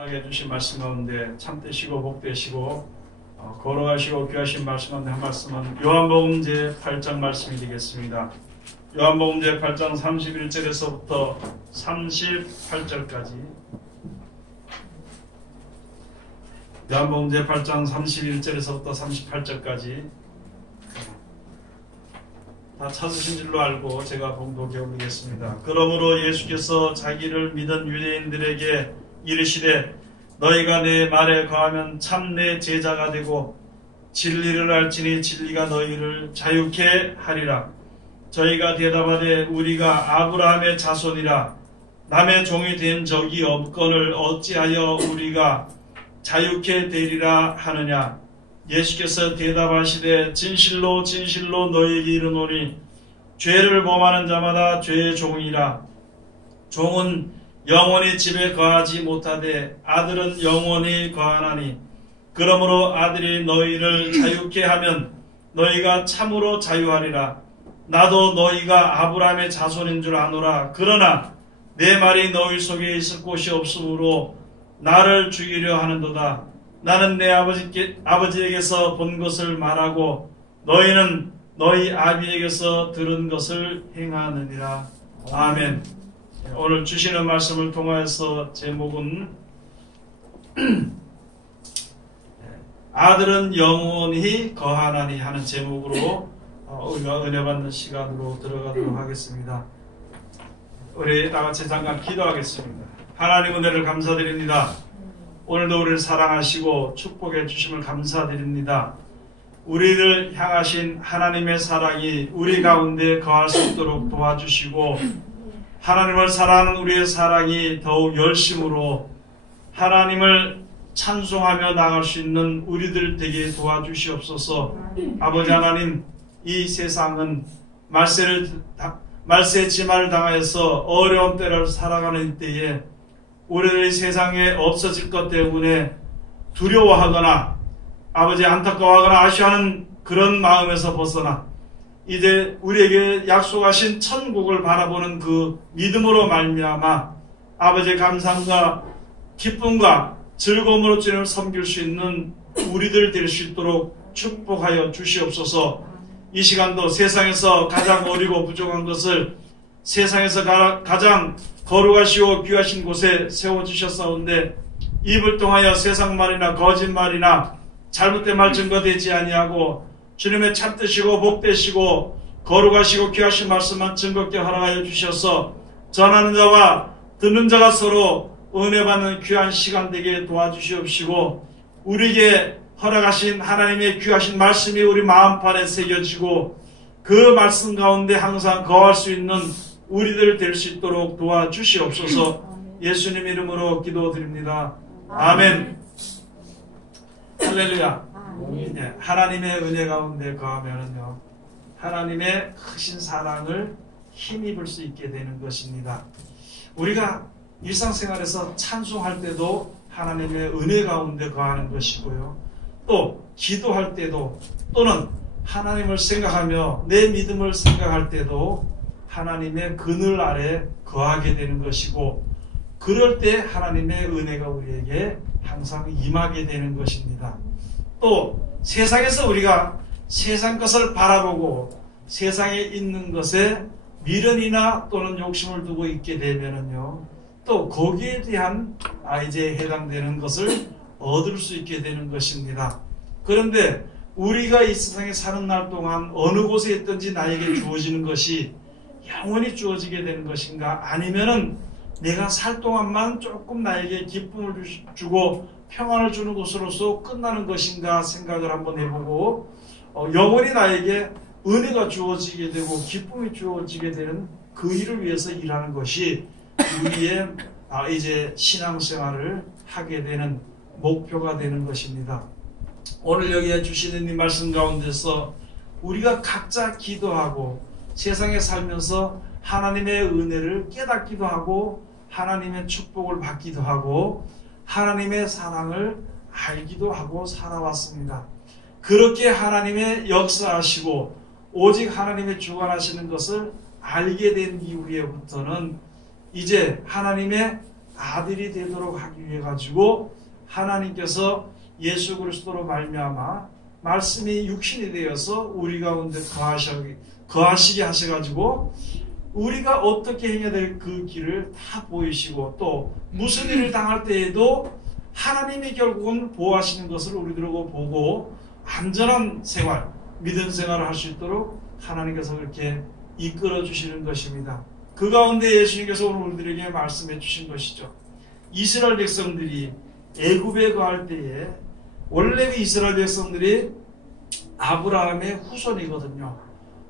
하게 해주신 말씀 가운데 참되시고 복되시고 거룩하시고 귀하신 말씀 가운데 한 말씀은 요한복음 제8장 말씀이 되겠습니다. 요한복음 제8장 31절에서부터 38절까지 요한복음 제8장 31절에서부터 38절까지 다 찾으신 줄로 알고 제가 봉독해 올리겠습니다. 그러므로 예수께서 자기를 믿은 유대인들에게 이르시되 너희가 내 말에 거하면 참 내 제자가 되고 진리를 알지니 진리가 너희를 자유케 하리라. 저희가 대답하되 우리가 아브라함의 자손이라 남의 종이 된 적이 없거늘 어찌하여 우리가 자유케 되리라 하느냐. 예수께서 대답하시되 진실로 진실로 너희에게 이르노니 죄를 범하는 자마다 죄의 종이라. 종은 영원히 집에 거하지 못하되 아들은 영원히 거하나니 그러므로 아들이 너희를 자유케 하면 너희가 참으로 자유하리라. 나도 너희가 아브라함의 자손인 줄 아노라. 그러나 내 말이 너희 속에 있을 곳이 없으므로 나를 죽이려 하는도다. 나는 내 아버지에게서 본 것을 말하고 너희는 너희 아비에게서 들은 것을 행하느니라. 아멘. 오늘 주시는 말씀을 통하여서 제목은 아들은 영원히 거하나니 하는 제목으로 우리가 은혜 받는 시간으로 들어가도록 하겠습니다. 우리 다같이 잠깐 기도하겠습니다. 하나님 은혜를 감사드립니다. 오늘도 우리를 사랑하시고 축복해 주심을 감사드립니다. 우리를 향하신 하나님의 사랑이 우리 가운데 거할 수 있도록 도와주시고 하나님을 사랑하는 우리의 사랑이 더욱 열심으로 하나님을 찬송하며 나갈 수 있는 우리들 되게 도와주시옵소서. 아버지 하나님, 이 세상은 말세의 지마를 당하여서 어려운 때를 살아가는 때에 우리들이 세상에 없어질 것 때문에 두려워하거나 아버지 안타까워하거나 아쉬워하는 그런 마음에서 벗어나 이제 우리에게 약속하신 천국을 바라보는 그 믿음으로 말미암아 아버지의 감사함과 기쁨과 즐거움으로 주님을 섬길 수 있는 우리들 될 수 있도록 축복하여 주시옵소서. 이 시간도 세상에서 가장 어리고 부족한 것을 세상에서 가장 거룩하시고 귀하신 곳에 세워주셨사온데 입을 통하여 세상 말이나 거짓말이나 잘못된 말 증거되지 아니하고 주님의 참되시고 복되시고 거룩하시고 귀하신 말씀만 증거케 허락하여 주셔서 전하는 자와 듣는 자가 서로 은혜 받는 귀한 시간 되게 도와주시옵시고 우리에게 허락하신 하나님의 귀하신 말씀이 우리 마음판에 새겨지고 그 말씀 가운데 항상 거할 수 있는 우리들 될 수 있도록 도와주시옵소서. 예수님 이름으로 기도드립니다. 아멘. 할렐루야. 네, 하나님의 은혜 가운데 거하면은요 하나님의 크신 사랑을 힘입을 수 있게 되는 것입니다. 우리가 일상생활에서 찬송할 때도 하나님의 은혜 가운데 거하는 것이고요, 또 기도할 때도 또는 하나님을 생각하며 내 믿음을 생각할 때도 하나님의 그늘 아래 거하게 되는 것이고, 그럴 때 하나님의 은혜가 우리에게 항상 임하게 되는 것입니다. 또 세상에서 우리가 세상 것을 바라보고 세상에 있는 것에 미련이나 또는 욕심을 두고 있게 되면은요, 또 거기에 대한 이제 해당되는 것을 얻을 수 있게 되는 것입니다. 그런데 우리가 이 세상에 사는 날 동안 어느 곳에 있든지 나에게 주어지는 것이 영원히 주어지게 되는 것인가, 아니면은 내가 살 동안만 조금 나에게 기쁨을 주고 평안을 주는 것으로서 끝나는 것인가 생각을 한번 해보고, 영원히 나에게 은혜가 주어지게 되고 기쁨이 주어지게 되는 그 일을 위해서 일하는 것이 우리의 이제 신앙생활을 하게 되는 목표가 되는 것입니다. 오늘 여기에 주시는 이 말씀 가운데서 우리가 각자 기도하고 세상에 살면서 하나님의 은혜를 깨닫기도 하고 하나님의 축복을 받기도 하고 하나님의 사랑을 알기도 하고 살아왔습니다. 그렇게 하나님의 역사하시고 오직 하나님의 주관하시는 것을 알게 된 이후에부터는 이제 하나님의 아들이 되도록 하기 위해 가지고 하나님께서 예수 그리스도로 말미암아 말씀이 육신이 되어서 우리 가운데 거하시게 하셔가지고 우리가 어떻게 해야 될 그 길을 다 보이시고 또 무슨 일을 당할 때에도 하나님이 결국은 보호하시는 것을 우리들하고 보고 안전한 생활, 믿음 생활을 할 수 있도록 하나님께서 그렇게 이끌어 주시는 것입니다. 그 가운데 예수님께서 오늘 우리들에게 말씀해 주신 것이죠. 이스라엘 백성들이 애굽에 거할 때에 원래 이스라엘 백성들이 아브라함의 후손이거든요.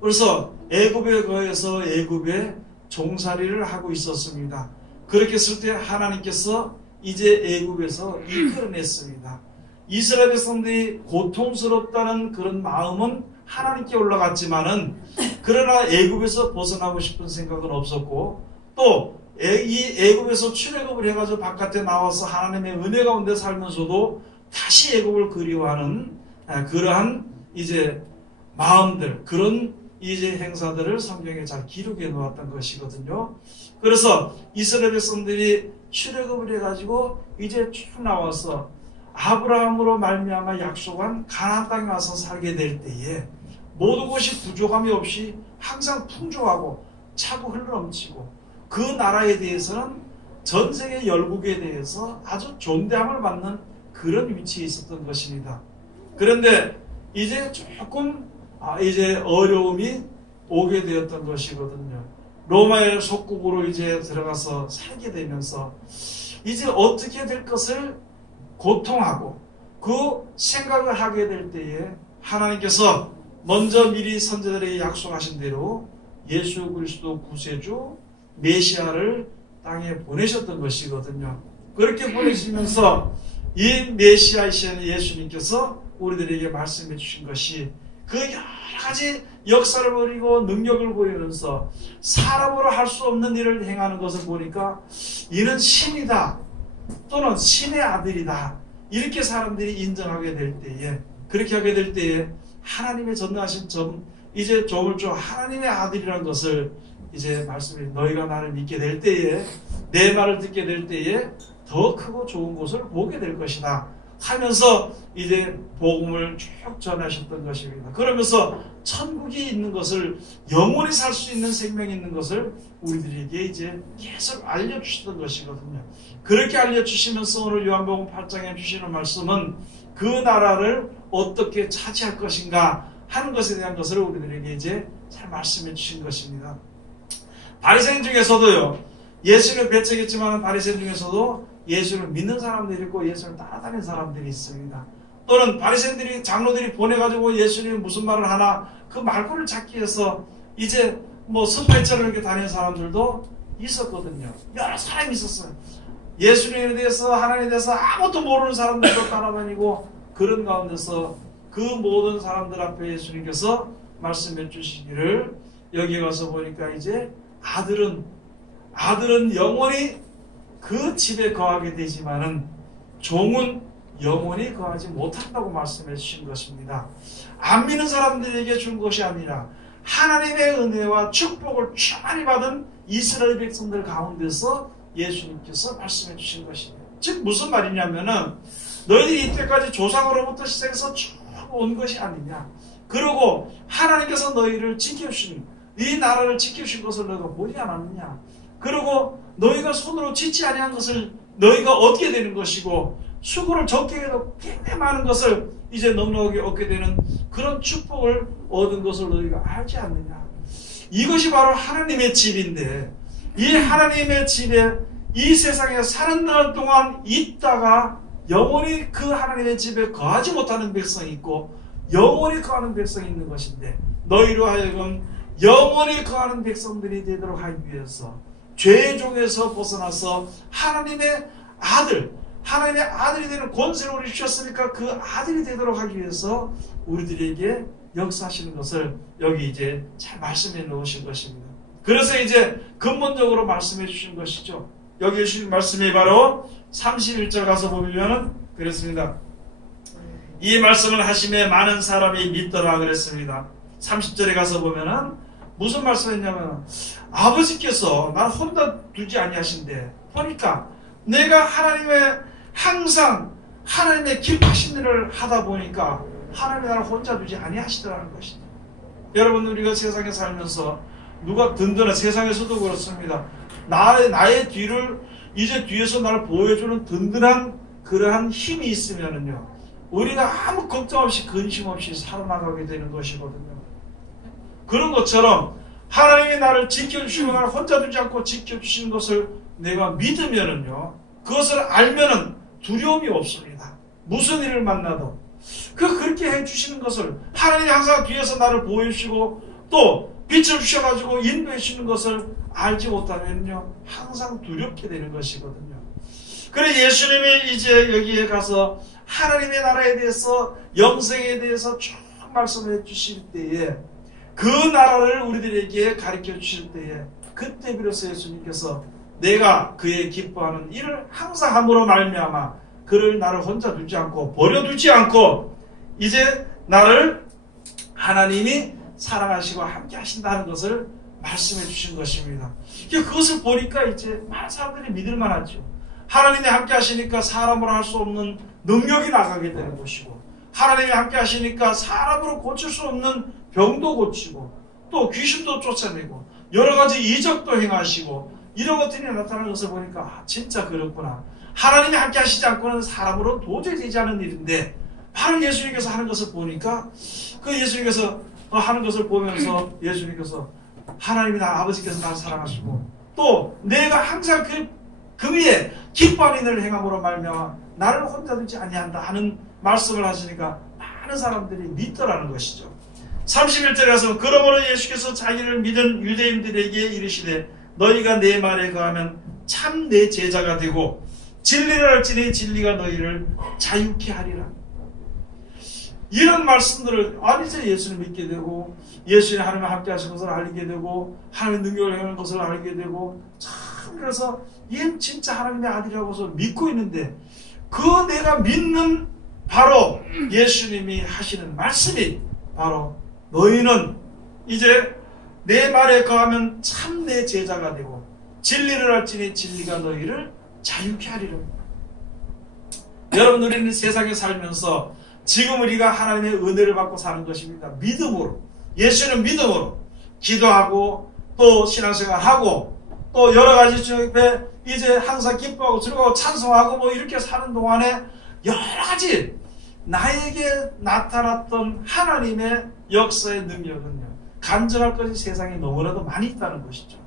그래서 애굽에 거해서 애굽에 종살이를 하고 있었습니다. 그렇게 했을 때 하나님께서 이제 애굽에서 이끌어냈습니다. 이스라엘 백성들이 고통스럽다는 그런 마음은 하나님께 올라갔지만은 그러나 애굽에서 벗어나고 싶은 생각은 없었고 또 이 애굽에서 출애굽을 해가지고 바깥에 나와서 하나님의 은혜 가운데 살면서도 다시 애굽을 그리워하는 그러한 이제 마음들 그런 이제 행사들을 성경에 잘 기록해 놓았던 것이거든요. 그래서 이스라엘 백성들이 출애굽을 해가지고 이제 쭉 나와서 아브라함으로 말미암아 약속한 가나안 땅에 와서 살게 될 때에 모든 것이 부족함이 없이 항상 풍족하고 차고 흘러넘치고 그 나라에 대해서는 전 세계 열국에 대해서 아주 존대함을 받는 그런 위치에 있었던 것입니다. 그런데 이제 조금 이제 어려움이 오게 되었던 것이거든요. 로마의 속국으로 이제 들어가서 살게 되면서 이제 어떻게 될 것을 고통하고 그 생각을 하게 될 때에 하나님께서 먼저 미리 선지자들에게 약속하신 대로 예수 그리스도 구세주 메시아를 땅에 보내셨던 것이거든요. 그렇게 보내시면서 이 메시아이신 예수님께서 우리들에게 말씀해 주신 것이 그 여러 가지 역사를 벌이고 능력을 보이면서 사람으로 할 수 없는 일을 행하는 것을 보니까 이는 신이다 또는 신의 아들이다 이렇게 사람들이 인정하게 될 때에 그렇게 하게 될 때에 하나님의 전능하신 이제 종을 줘 하나님의 아들이라는 것을 이제 말씀해 너희가 나를 믿게 될 때에 내 말을 듣게 될 때에 더 크고 좋은 곳을 보게 될 것이다 하면서 이제 복음을 쭉 전하셨던 것입니다. 그러면서 천국이 있는 것을 영원히 살 수 있는 생명이 있는 것을 우리들에게 이제 계속 알려주시던 것이거든요. 그렇게 알려주시면서 오늘 요한복음 8장에 주시는 말씀은 그 나라를 어떻게 차지할 것인가 하는 것에 대한 것을 우리들에게 이제 잘 말씀해 주신 것입니다. 바리새인 중에서도요. 예수를 배척했지만 바리새인 중에서도 예수를 믿는 사람들이 있고 예수를 따라다니는 사람들이 있습니다. 또는 바리새인들이 장로들이 보내가지고 예수님이 무슨 말을 하나 그 말구를 찾기 위해서 이제 뭐 스파이처럼 이렇게 다니는 사람들도 있었거든요. 여러 사람이 있었어요. 예수님에 대해서 하나님에 대해서 아무것도 모르는 사람들도 따라다니고 그런 가운데서 그 모든 사람들 앞에 예수님께서 말씀해 주시기를 여기 가서 보니까 이제 아들은 영원히 그 집에 거하게 되지만은 종은 영원히 거하지 못한다고 말씀해 주신 것입니다. 안 믿는 사람들에게 준 것이 아니라 하나님의 은혜와 축복을 충만히 받은 이스라엘 백성들 가운데서 예수님께서 말씀해 주신 것입니다. 즉 무슨 말이냐면은 너희들이 이때까지 조상으로부터 시작해서 쭉 온 것이 아니냐. 그리고 하나님께서 너희를 지켜주신 이 나라를 지켜주신 것을 너희가 보지 않았느냐. 그리고 너희가 손으로 짓지 아니한 것을 너희가 얻게 되는 것이고 수고를 적게 해도 굉장히 많은 것을 이제 넉넉하게 얻게 되는 그런 축복을 얻은 것을 너희가 알지 않느냐. 이것이 바로 하나님의 집인데 이 하나님의 집에 이 세상에 사는 날 동안 있다가 영원히 그 하나님의 집에 거하지 못하는 백성이 있고 영원히 거하는 백성이 있는 것인데 너희로 하여금 영원히 거하는 백성들이 되도록 하기 위해서 죄의 종에서 벗어나서 하나님의 아들이 되는 권세를 우리 주셨으니까 그 아들이 되도록 하기 위해서 우리들에게 역사하시는 것을 여기 이제 잘 말씀해 놓으신 것입니다. 그래서 이제 근본적으로 말씀해 주신 것이죠. 여기 주신 말씀이 바로 31절 가서 보면은 그랬습니다. 이 말씀을 하심에 많은 사람이 믿더라 그랬습니다. 30절에 가서 보면은 무슨 말씀을 했냐면 아버지께서 날 혼자 두지 아니하신데 보니까 내가 항상 하나님의 기뻐하신 일을 하다 보니까 하나님이 나를 혼자 두지 아니하시더라는 것이죠. 여러분, 우리가 세상에 살면서 누가 든든한, 세상에서도 그렇습니다. 나의 뒤를 이제 뒤에서 나를 보호해주는 든든한 그러한 힘이 있으면은요, 우리가 아무 걱정 없이 근심 없이 살아나가게 되는 것이거든요. 그런 것처럼 하나님이 나를 지켜주시고 나를 혼자 두지 않고 지켜주시는 것을 내가 믿으면은요, 그것을 알면은 두려움이 없습니다. 무슨 일을 만나도 그렇게 해주시는 것을, 하나님이 항상 뒤에서 나를 보여주시고 또 빛을 주셔가지고 인도해 주시는 것을 알지 못하면요, 항상 두렵게 되는 것이거든요. 그래 예수님이 이제 여기에 가서 하나님의 나라에 대해서, 영생에 대해서 쭉 말씀해 주실 때에, 그 나라를 우리들에게 가르쳐 주실 때에, 그때 비로소 예수님께서 내가 그의 기뻐하는 일을 항상 함으로 말미암아 그를 나를 혼자 두지 않고 버려두지 않고 이제 나를 하나님이 사랑하시고 함께 하신다는 것을 말씀해 주신 것입니다. 그것을 보니까 이제 많은 사람들이 믿을 만하죠. 하나님이 함께 하시니까 사람으로 할 수 없는 능력이 나가게 되는 것이고, 하나님이 함께 하시니까 사람으로 고칠 수 없는 병도 고치고 또 귀신도 쫓아내고 여러 가지 이적도 행하시고 이런 것들이 나타나는 것을 보니까 진짜 그렇구나. 하나님이 함께 하시지 않고는 사람으로는 도저히 되지 않은 일인데, 바로 예수님께서 하는 것을 보니까, 그 예수님께서 하는 것을 보면서 예수님께서 하나님이 아버지께서 나를 사랑하시고 또 내가 항상 그 위에 기뻐하는 일을 행함으로 말미암아 나를 혼자 두지 아니한다 하는 말씀을 하시니까 많은 사람들이 믿더라는 것이죠. 31절에 가서 그러므로 예수께서 자기를 믿은 유대인들에게 이르시되 너희가 내 말에 거하면 참 내 제자가 되고 진리를 알지니 진리가 너희를 자유케 하리라. 이런 말씀들을 이제 예수를 믿게 되고 예수님 하나님과 함께 하신 것을 알게 되고 하나님의 능력을 행하는 것을 알게 되고, 참 그래서 얘는 진짜 하나님의 아들이라고서 믿고 있는데, 그 내가 믿는 바로 예수님이 하시는 말씀이 바로 너희는 이제 내 말에 거하면 참 내 제자가 되고 진리를 알지니 진리가 너희를 자유케 하리라. 여러분, 우리는 세상에 살면서 지금 우리가 하나님의 은혜를 받고 사는 것입니다. 믿음으로, 예수는 믿음으로 기도하고 또 신앙생활하고 또 여러 가지 중에 이제 항상 기뻐하고 즐거워하고 찬송하고 뭐 이렇게 사는 동안에 여러 가지 나에게 나타났던 하나님의 역사의 능력은요, 간절할 것이 세상에 너무나도 많이 있다는 것이죠.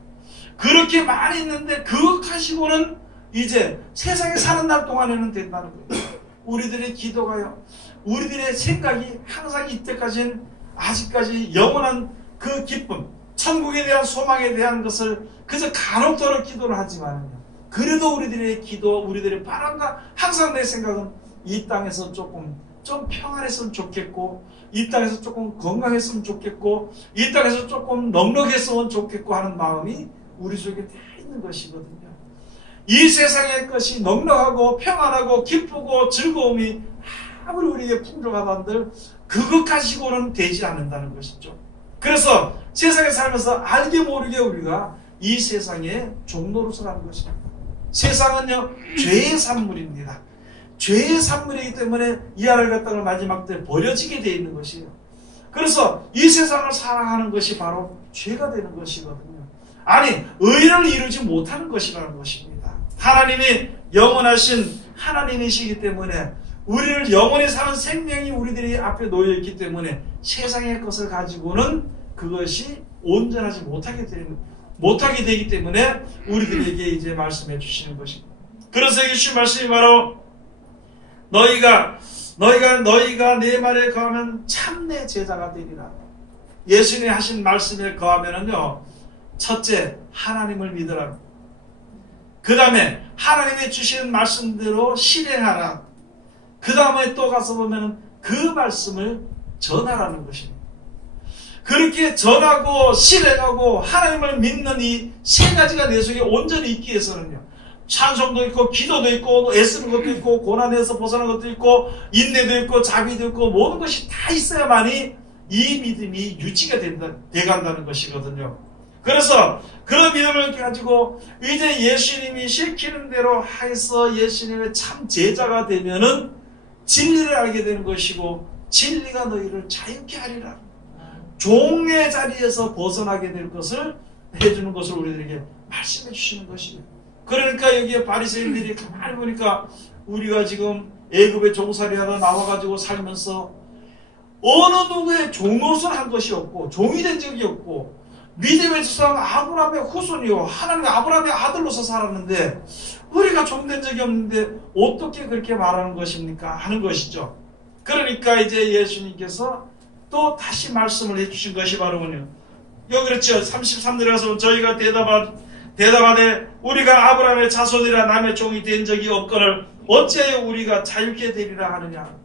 그렇게 많이 있는데 그것 가지고는 이제 세상에 사는 날 동안에는 된다는 거예요. 우리들의 기도가요, 우리들의 생각이 항상 이때까지는 아직까지 영원한 그 기쁨, 천국에 대한 소망에 대한 것을 그저 간혹더러 기도를 하지만요, 그래도 우리들의 기도, 우리들의 바람과 항상 내 생각은 이 땅에서 좀 평안했으면 좋겠고, 이 땅에서 조금 건강했으면 좋겠고, 이 땅에서 조금 넉넉했으면 좋겠고 하는 마음이 우리 속에 다 있는 것이거든요. 이 세상의 것이 넉넉하고 평안하고 기쁘고 즐거움이 아무리 우리에게 풍족하다는들 그것 가지고는 되지 않는다는 것이죠. 그래서 세상에 살면서 알게 모르게 우리가 이 세상의 종로로서 가는 것입니다. 세상은요, 죄의 산물입니다. 죄의 산물이기 때문에 이 하늘과 땅을 마지막 때 버려지게 되어 있는 것이에요. 그래서 이 세상을 사랑하는 것이 바로 죄가 되는 것이거든요. 아니, 의를 이루지 못하는 것이라는 것입니다. 하나님이 영원하신 하나님이시기 때문에 우리를 영원히 사는 생명이 우리들이 앞에 놓여있기 때문에 세상의 것을 가지고는 그것이 온전하지 못하게 되기 때문에 우리들에게 이제 말씀해 주시는 것입니다. 그래서 예수님 말씀이 바로 너희가 내 말에 거하면 참 내 제자가 되리라. 예수님이 하신 말씀에 거하면은요, 첫째 하나님을 믿으라. 그 다음에 하나님이 주신 말씀대로 실행하라. 그 다음에 또 가서 보면 그 말씀을 전하라는 것입니다. 그렇게 전하고 실행하고 하나님을 믿는 이 세 가지가 내 속에 온전히 있기 위해서는요, 찬송도 있고 기도도 있고 애쓰는 것도 있고 고난에서 벗어나는 것도 있고 인내도 있고 자비도 있고 모든 것이 다 있어야만이 이 믿음이 유지가 돼간다는 것이거든요. 그래서 그런 믿음을 가지고 이제 예수님이 시키는 대로 해서 예수님의 참 제자가 되면은 진리를 알게 되는 것이고 진리가 너희를 자유케 하리라. 종의 자리에서 벗어나게 될 것을 해주는 것을 우리들에게 말씀해 주시는 것이에요. 그러니까 여기에 바리새인들이 가만히 보니까 우리가 지금 애굽에 종살이 하다 나와가지고 살면서 어느 누구의 종노릇을 한 것이 없고 종이 된 적이 없고 믿음의 조상 아브라함의 후손이요 하나님의 아브라함의 아들로서 살았는데 우리가 종 된 적이 없는데 어떻게 그렇게 말하는 것입니까? 하는 것이죠. 그러니까 이제 예수님께서 또 다시 말씀을 해주신 것이 바로 뭐냐, 여기 그렇죠. 33절에 가서 저희가 대답하되 우리가 아브라함의 자손이라 남의 종이 된 적이 없거늘 어찌하여 우리가 자유케 되리라 하느냐.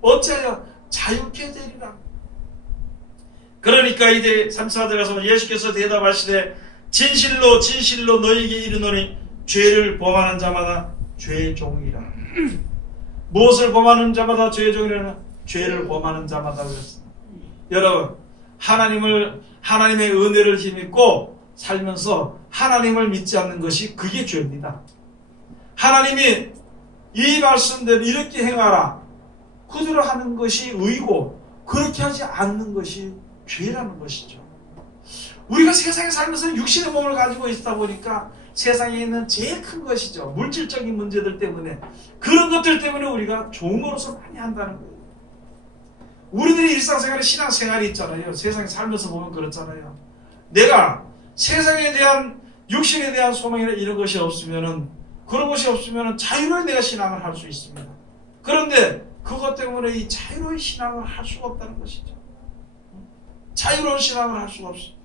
어찌하여 자유케 되리라. 그러니까 이제 34절에 가서 예수께서 대답하시되 진실로 진실로 너희에게 이르노니 죄를 범하는 자마다 죄의 종이라. 무엇을 범하는 자마다 죄의 종이라. 죄를 범하는 자마다 그랬습니다. 여러분, 하나님의 은혜를 힘입고 살면서 하나님을 믿지 않는 것이 그게 죄입니다. 하나님이 이 말씀대로 이렇게 행하라 그대로 하는 것이 의고 그렇게 하지 않는 것이 죄라는 것이죠. 우리가 세상에 살면서 육신의 몸을 가지고 있다 보니까 세상에 있는 제일 큰 것이죠. 물질적인 문제들 때문에 그런 것들 때문에 우리가 종으로서 많이 한다는 거예요. 우리들이 일상생활에 신앙생활이 있잖아요. 세상에 살면서 보면 그렇잖아요. 내가 세상에 대한 육신에 대한 소망이나 이런 것이 없으면은 그런 것이 없으면은 자유로이 내가 신앙을 할 수 있습니다. 그런데 그것 때문에 이 자유로운 신앙을 할 수가 없다는 것이죠. 자유로운 신앙을 할 수가 없어요.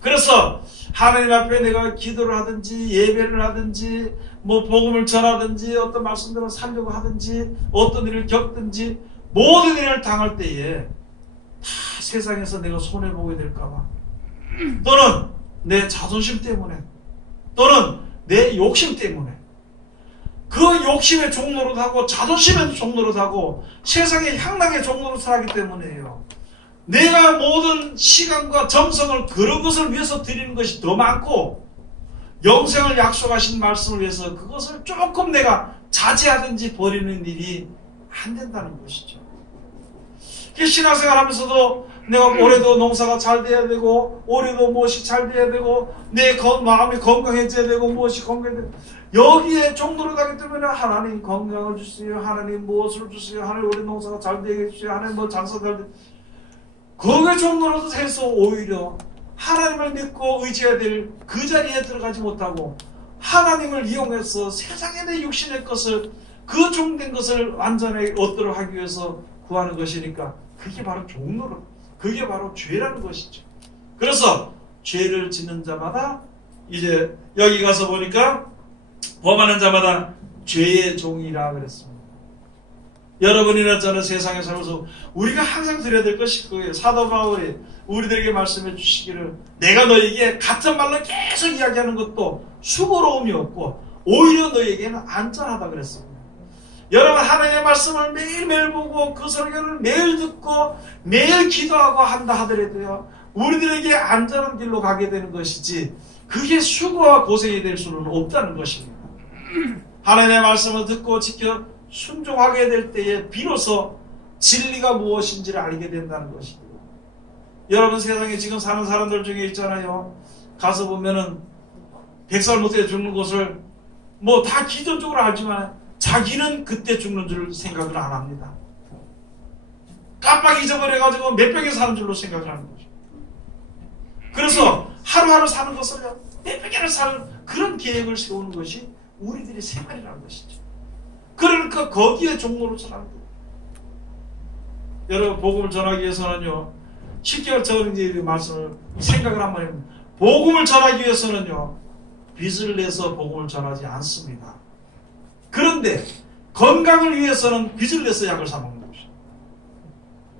그래서 하나님 앞에 내가 기도를 하든지 예배를 하든지 뭐 복음을 전하든지 어떤 말씀대로 살려고 하든지 어떤 일을 겪든지 모든 일을 당할 때에 다 세상에서 내가 손해보게 될까봐 또는 내 자존심 때문에 또는 내 욕심 때문에 그 욕심의 종노릇하고 자존심의 종노릇하고 세상의 향락의 종노릇을 하기 때문에요. 내가 모든 시간과 정성을 그런 것을 위해서 드리는 것이 더 많고 영생을 약속하신 말씀을 위해서 그것을 조금 내가 자제하든지 버리는 일이 안 된다는 것이죠. 신앙생활 하면서도 내가 올해도 농사가 잘 돼야 되고 올해도 무엇이 잘 돼야 되고 내 마음이 건강해져야 되고 무엇이 건강해야 되고 여기에 종노릇 하기 때문에 하나님 건강을 주세요. 하나님 무엇을 주세요. 하나님 우리 농사가 잘 되게 해주세요. 하나님 뭐 장사 잘 되게 거기에 종노릇 해서 오히려 하나님을 믿고 의지해야 될 그 자리에 들어가지 못하고 하나님을 이용해서 세상에 내 육신의 것을 그 종된 것을 완전히 얻도록 하기 위해서 구하는 것이니까 그게 바로 종노릇, 그게 바로 죄라는 것이죠. 그래서 죄를 짓는 자마다 이제 여기 가서 보니까 범하는 자마다 죄의 종이라 그랬습니다. 여러분이나 저는 세상에 살면서 우리가 항상 드려야 될 것이 그거예요. 사도 바울이 우리들에게 말씀해 주시기를 내가 너에게 같은 말로 계속 이야기하는 것도 수고로움이 없고 오히려 너에게는 안전하다 그랬습니다. 여러분 하나님의 말씀을 매일매일 보고 그 설교를 매일 듣고 매일 기도하고 한다 하더라도요. 우리들에게 안전한 길로 가게 되는 것이지 그게 수고와 고생이 될 수는 없다는 것입니다. 하나님의 말씀을 듣고 지켜 순종하게 될 때에 비로소 진리가 무엇인지를 알게 된다는 것입니다. 여러분 세상에 지금 사는 사람들 중에 있잖아요. 가서 보면은 100살 못해 죽는 것을 뭐 다 기존적으로 알지만 자기는 그때 죽는 줄 생각을 안 합니다. 깜빡 잊어버려가지고 몇 병에 사는 줄로 생각을 하는 거죠. 그래서 하루하루 사는 것을요. 몇 병이나 사는 그런 계획을 세우는 것이 우리들의 생활이라는 것이죠. 그러니까 거기에 종로를 전하는 거예요. 여러분 복음을 전하기 위해서는요. 쉽게 저는 이제 말씀을 생각을 한번 해봅니다. 복음을 전하기 위해서는요. 빚을 내서 복음을 전하지 않습니다. 그런데 건강을 위해서는 빚을 내서 약을 사 먹는 것이죠.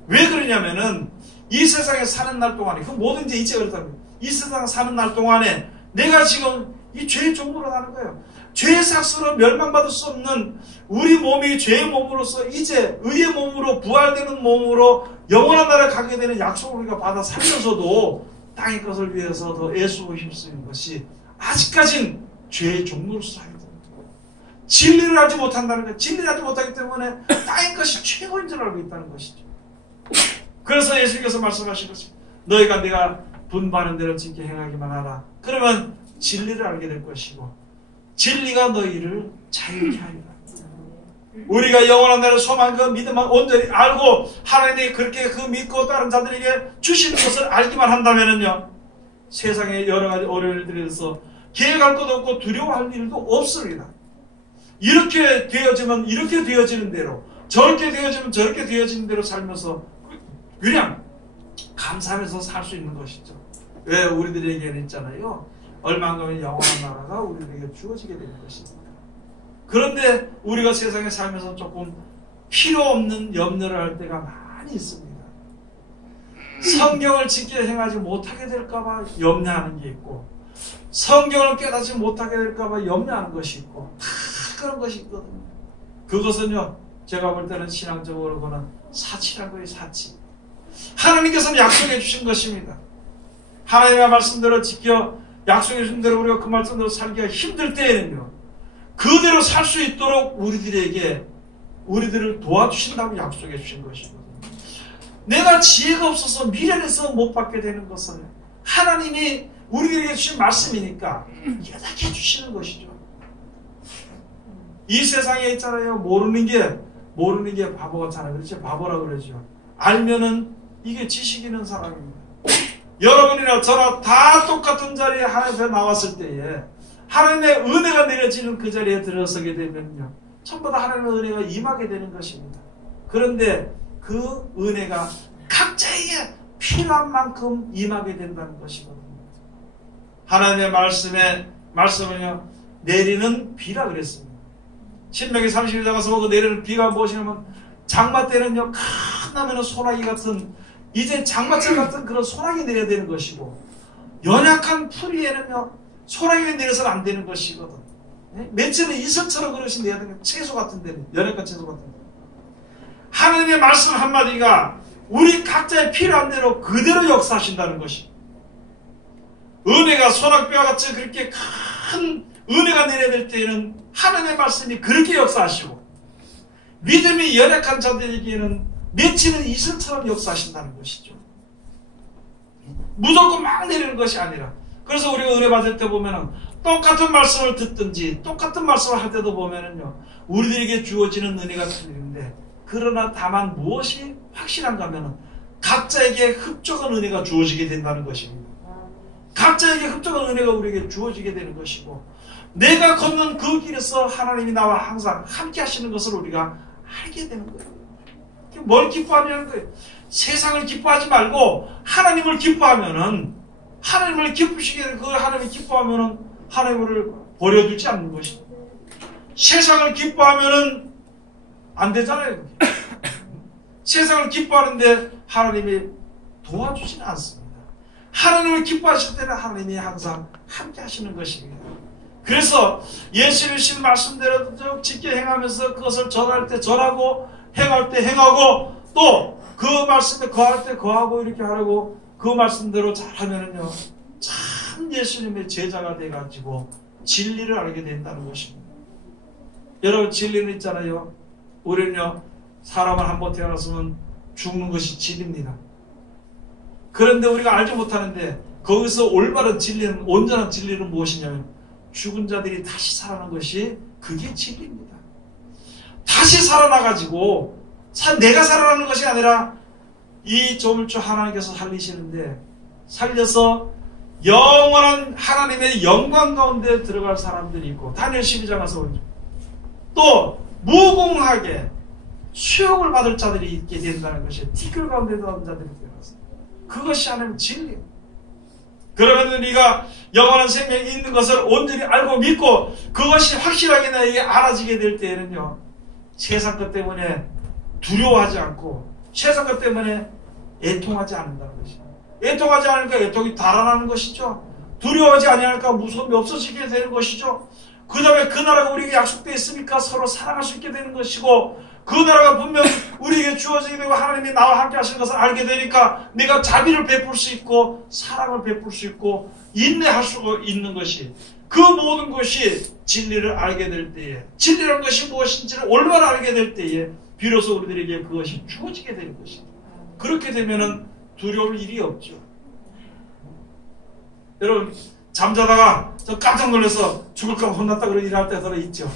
왜 그러냐면은 이 세상에 사는 날 동안에 그 뭐든지 이제 그렇다는 거예요. 이 세상에 사는 날 동안에 내가 지금 이 죄의 종로로 가는 거예요. 죄의 삭스로 멸망받을 수 없는 우리 몸이 죄의 몸으로서 이제 의의 몸으로 부활되는 몸으로 영원한 나라에 가게 되는 약속을 우리가 받아 살면서도 땅의 것을 위해서 더 애쓰고 힘쓰는 것이 아직까진 죄의 종로로서 하게 됩니다. 진리를 알지 못한다는 것, 진리를 알지 못하기 때문에 땅의 것이 최고인 줄 알고 있다는 것이죠. 그래서 예수님께서 말씀하신 것이 너희가 내가 분부하는 대로 지켜 행하기만 하라. 그러면 진리를 알게 될 것이고 진리가 너희를 자유케 하리라. 우리가 영원한 나라를 소망 그 믿음만 온전히 알고 하나님이 그렇게 그 믿고 다른 자들에게 주시는 것을 알기만 한다면은요, 세상에 여러 가지 어려운 일들에 대해서 계획할 것도 없고 두려워할 일도 없습니다. 이렇게 되어지면 이렇게 되어지는 대로, 저렇게 되어지면 저렇게 되어지는 대로 살면서 그냥 감사하면서 살 수 있는 것이죠. 왜? 우리들에게는 있잖아요, 얼마 안 가면 영원한 나라가 우리들에게 주어지게 되는 것입니다. 그런데 우리가 세상에 살면서 조금 필요 없는 염려를 할 때가 많이 있습니다. 성경을 지켜 행하지 못하게 될까봐 염려하는 게 있고, 성경을 깨닫지 못하게 될까봐 염려하는 것이 있고, 다 그런 것이 있거든요. 그것은요, 제가 볼 때는 신앙적으로 보는 사치란 거예요, 사치. 하나님께서는 약속해 주신 것입니다. 하나님의 말씀대로 지켜 약속해 주신 대로 우리가 그 말씀대로 살기가 힘들 때에는요, 그대로 살 수 있도록 우리들을 도와주신다고 약속해 주신 것이거든요. 내가 지혜가 없어서 미련해서 못 받게 되는 것은 하나님이 우리에게 주신 말씀이니까 깨닫게 해주시는 것이죠. 이 세상에 있잖아요, 모르는 게 바보 같잖아요. 그렇죠? 바보라고 그러죠. 알면은 이게 지식 있는 사람입니다. 여러분이나 저나 다 똑같은 자리에 하나님 앞에 나왔을 때에 하나님의 은혜가 내려지는 그 자리에 들어서게 되면요, 전부 다 하나님의 은혜가 임하게 되는 것입니다. 그런데 그 은혜가 각자에게 필요한 만큼 임하게 된다는 것이거든요. 하나님의 말씀은요, 내리는 비라 그랬습니다. 신명기 30일에 가서 그 내리는 비가 무엇이냐면, 장마 때는요, 큰 소나기 같은, 이제 장마철 같은 그런 소나기 내려야 되는 것이고, 연약한 풀이에는요, 소나기가 내려서는 안 되는 것이거든. 맺히는 이슬처럼 그릇이 내야 되는, 채소 같은 데는, 연약한 채소 같은 데. 하나님의 말씀 한마디가 우리 각자의 필요한 대로 그대로 역사하신다는 것이, 은혜가 소낙비와 같이 그렇게 큰 은혜가 내려야 될 때에는 하나님의 말씀이 그렇게 역사하시고, 믿음이 연약한 자들에게는 맺히는 이슬처럼 역사하신다는 것이죠. 무조건 막 내리는 것이 아니라. 그래서 우리가 은혜 받을 때 보면은 똑같은 말씀을 듣든지 똑같은 말씀을 할 때도 보면은요, 우리들에게 주어지는 은혜가 틀리는데, 그러나 다만 무엇이 확실한가 하면은 각자에게 흡족한 은혜가 주어지게 된다는 것입니다. 각자에게 흡족한 은혜가 우리에게 주어지게 되는 것이고, 내가 걷는 그 길에서 하나님이 나와 항상 함께 하시는 것을 우리가 알게 되는 거예요. 뭘 기뻐하냐는 거예요. 세상을 기뻐하지 말고 하나님을 기뻐하면은, 하나님을 기쁘시게, 그 하나님이 기뻐하면은 하나님을 버려두지 않는 것이죠. 세상을 기뻐하면은 안 되잖아요. 세상을 기뻐하는데 하나님이 도와주지는 않습니다. 하나님을 기뻐하실 때는 하나님이 항상 함께 하시는 것입니다. 그래서 예수님 말씀대로 지켜 행하면서 그것을 전할 때 전하고, 행할 때 행하고, 또 그 말씀에 거할 때 거하고, 이렇게 하려고 그 말씀대로 잘하면은요, 참 예수님의 제자가 돼가지고 진리를 알게 된다는 것입니다. 여러분, 진리는 있잖아요, 우리는요, 사람을 한번 태어났으면 죽는 것이 진리입니다. 그런데 우리가 알지 못하는데, 거기서 올바른 진리는, 온전한 진리는 무엇이냐면, 죽은 자들이 다시 살아나는 것이, 그게 진리입니다. 다시 살아나가지고, 내가 살아나는 것이 아니라 이 조물주 하나님께서 살리시는데, 살려서 영원한 하나님의 영광 가운데 들어갈 사람들이 있고, 다니엘 12장 가서 또 무공하게 수욕을 받을 자들이 있게 된다는 것이, 티끌 가운데 들어간 자들이 되어서, 그것이 하나님의 진리. 그러면 우리가 영원한 생명이 있는 것을 온전히 알고 믿고 그것이 확실하게 나에게 알아지게 될 때에는요, 세상 것 때문에 두려워하지 않고 세상 것 때문에 애통하지 않는다는 것이죠. 애통하지 않으니까 애통이 달아나는 것이죠. 두려워하지 아니하니까 무서움이 없어지게 되는 것이죠. 그 다음에 그 나라가 우리에게 약속되어 있으니까 서로 사랑할 수 있게 되는 것이고, 그 나라가 분명 우리에게 주어지게 되고 하나님이 나와 함께 하시는 것을 알게 되니까 내가 자비를 베풀 수 있고 사랑을 베풀 수 있고 인내할 수 있는 것이, 그 모든 것이 진리를 알게 될 때에, 진리라는 것이 무엇인지를 올바로 알게 될 때에 비로소 우리들에게 그것이 주어지게 되는 것입니다. 그렇게 되면은 두려울 일이 없죠. 여러분, 잠자다가 저 깜짝 놀라서 죽을까 혼났다 그런 일할 때도 있죠.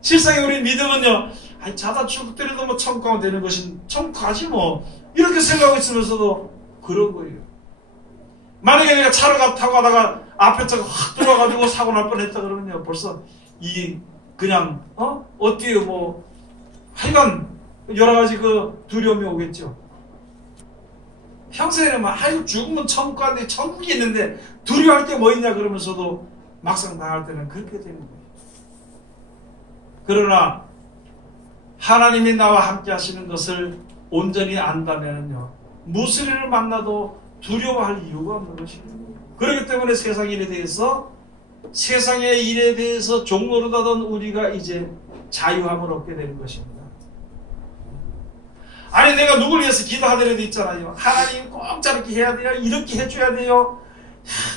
실상에 우리 믿음은요, 아니, 자다 죽더라도 뭐 천국 가면 되는 것인, 천국 가지 뭐, 이렇게 생각하고 있으면서도 그런 거예요. 만약에 내가 차를 타고 가다가 앞에 차가 확 들어와가지고 사고 날 뻔했다 그러면요, 벌써 그냥 어때요, 뭐 하여간 여러 가지 그 두려움이 오겠죠. 평소에는 막 아이고 죽으면 천국 가는데 천국이 있는데 두려워할 게 뭐 있냐 그러면서도 막상 나갈 때는 그렇게 되는 거예요. 그러나 하나님이 나와 함께 하시는 것을 온전히 안다면요, 무슨 일을 만나도 두려워할 이유가 없는 것입니다. 그렇기 때문에 세상의 일에 대해서 종노릇하던 우리가 이제 자유함을 얻게 되는 것입니다. 아니, 내가 누굴 위해서 기도하더라도 있잖아요. 하나님 꼭 저렇게 해야 돼요. 이렇게 해줘야 돼요.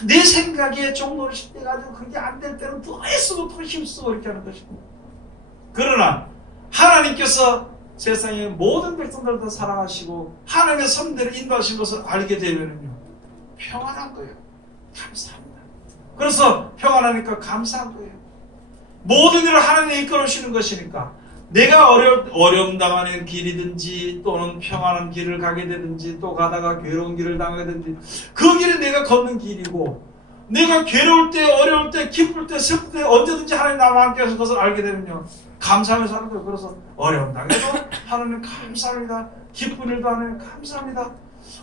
내 생각에 종노릇이 돼가지고 그게 안 될 때는 더 애쓰고 더 힘쓰고 이렇게 하는 것입니다. 그러나 하나님께서 세상의 모든 백성들을 다 사랑하시고 하나님의 선대로 인도하신 것을 알게 되면요, 평안한 거예요. 감사합니다. 그래서 평안하니까 감사한 거예요. 모든 일을 하나님이 이끌어주시는 것이니까 내가 어려움 당하는 길이든지 또는 평안한 길을 가게 되든지 또 가다가 괴로운 길을 당하게 되든지 그 길은 내가 걷는 길이고, 내가 괴로울 때, 어려울 때, 기쁠 때, 슬플 때 언제든지 하나님 나와 함께 하신 것을 알게 되면요, 감사하면서 하는 거예요. 그래서 어려움 당해도 하나님 감사합니다. 기쁜 일도 하나님 감사합니다.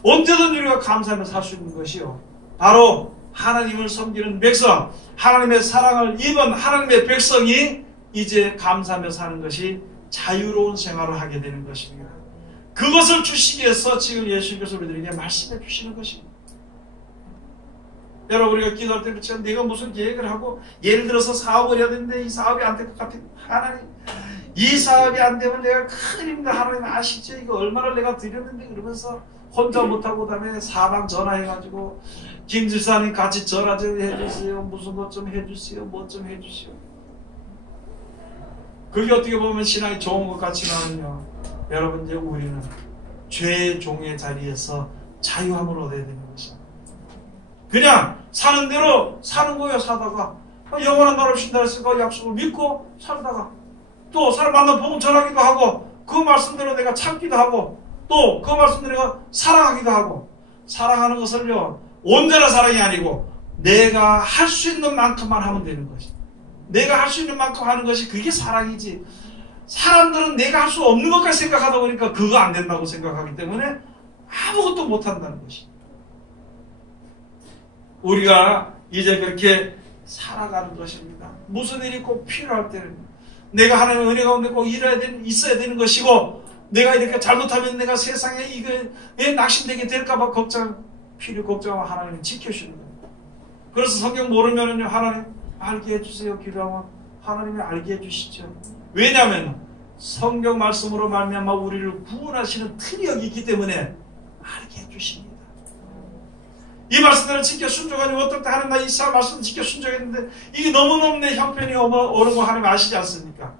언제든지 우리가 감사하면서 살 수 있는 것이요, 바로 하나님을 섬기는 백성, 하나님의 사랑을 입은 하나님의 백성이 이제 감사하며 사는 것이 자유로운 생활을 하게 되는 것입니다. 그것을 주시기 위해서 지금 예수님께서 우리들에게 말씀해 주시는 것입니다. 여러분, 우리가 기도할 때 그렇죠. 내가 무슨 계획을 하고 예를 들어서 사업을 해야 되는데 이 사업이 안 될 것 같아요. 하나님, 이 사업이 안 되면 내가 큰일입니다. 하나님 아시죠? 이거 얼마나 내가 드렸는데, 그러면서 혼자 못하고 그다음에 사방 전화해가지고 김 집사님 같이 전화 좀 해주세요. 무슨 것 좀 해주세요. 뭐 좀 해주세요. 그게 어떻게 보면 신앙이 좋은 것 같지만요, 여러분, 이제 우리는 죄의 종의 자리에서 자유함을 얻어야 되는 것입니다. 그냥 사는 대로 사는 거예요. 사다가 영원한 나라를 주신다 했으니까 약속을 믿고 살다가 또 사람 만나면 복음 전하기도 하고 그 말씀대로 내가 참기도 하고 또 그 말씀대로 내가 사랑하기도 하고, 사랑하는 것을요, 온전한 사랑이 아니고 내가 할 수 있는 만큼만 하면 되는 것이다. 내가 할 수 있는 만큼 하는 것이 그게 사랑이지. 사람들은 내가 할 수 없는 것까지 생각하다 보니까 그거 안 된다고 생각하기 때문에 아무것도 못한다는 것이다. 우리가 이제 그렇게 살아가는 것입니다. 무슨 일이 꼭 필요할 때는 내가 하나님의 은혜 가운데 꼭 있어야 되는 것이고, 내가 이렇게 잘못하면 내가 세상에 이거에 낙심되게 될까봐 걱정하고 하나님은 지켜주시는 거예요. 그래서 성경 모르면은요, 하나님 알게 해주세요. 기도하면 하나님이 알게 해주시죠. 왜냐하면 성경 말씀으로 말미암아 우리를 구원하시는 틀이 여기 있기 때문에 알게 해주십니다. 이 말씀대로 지켜 순종하니 어떻게 하는 나 이사 말씀 지켜 순종했는데 이게 너무너무 내 형편이 어려운 거 하나님 아시지 않습니까?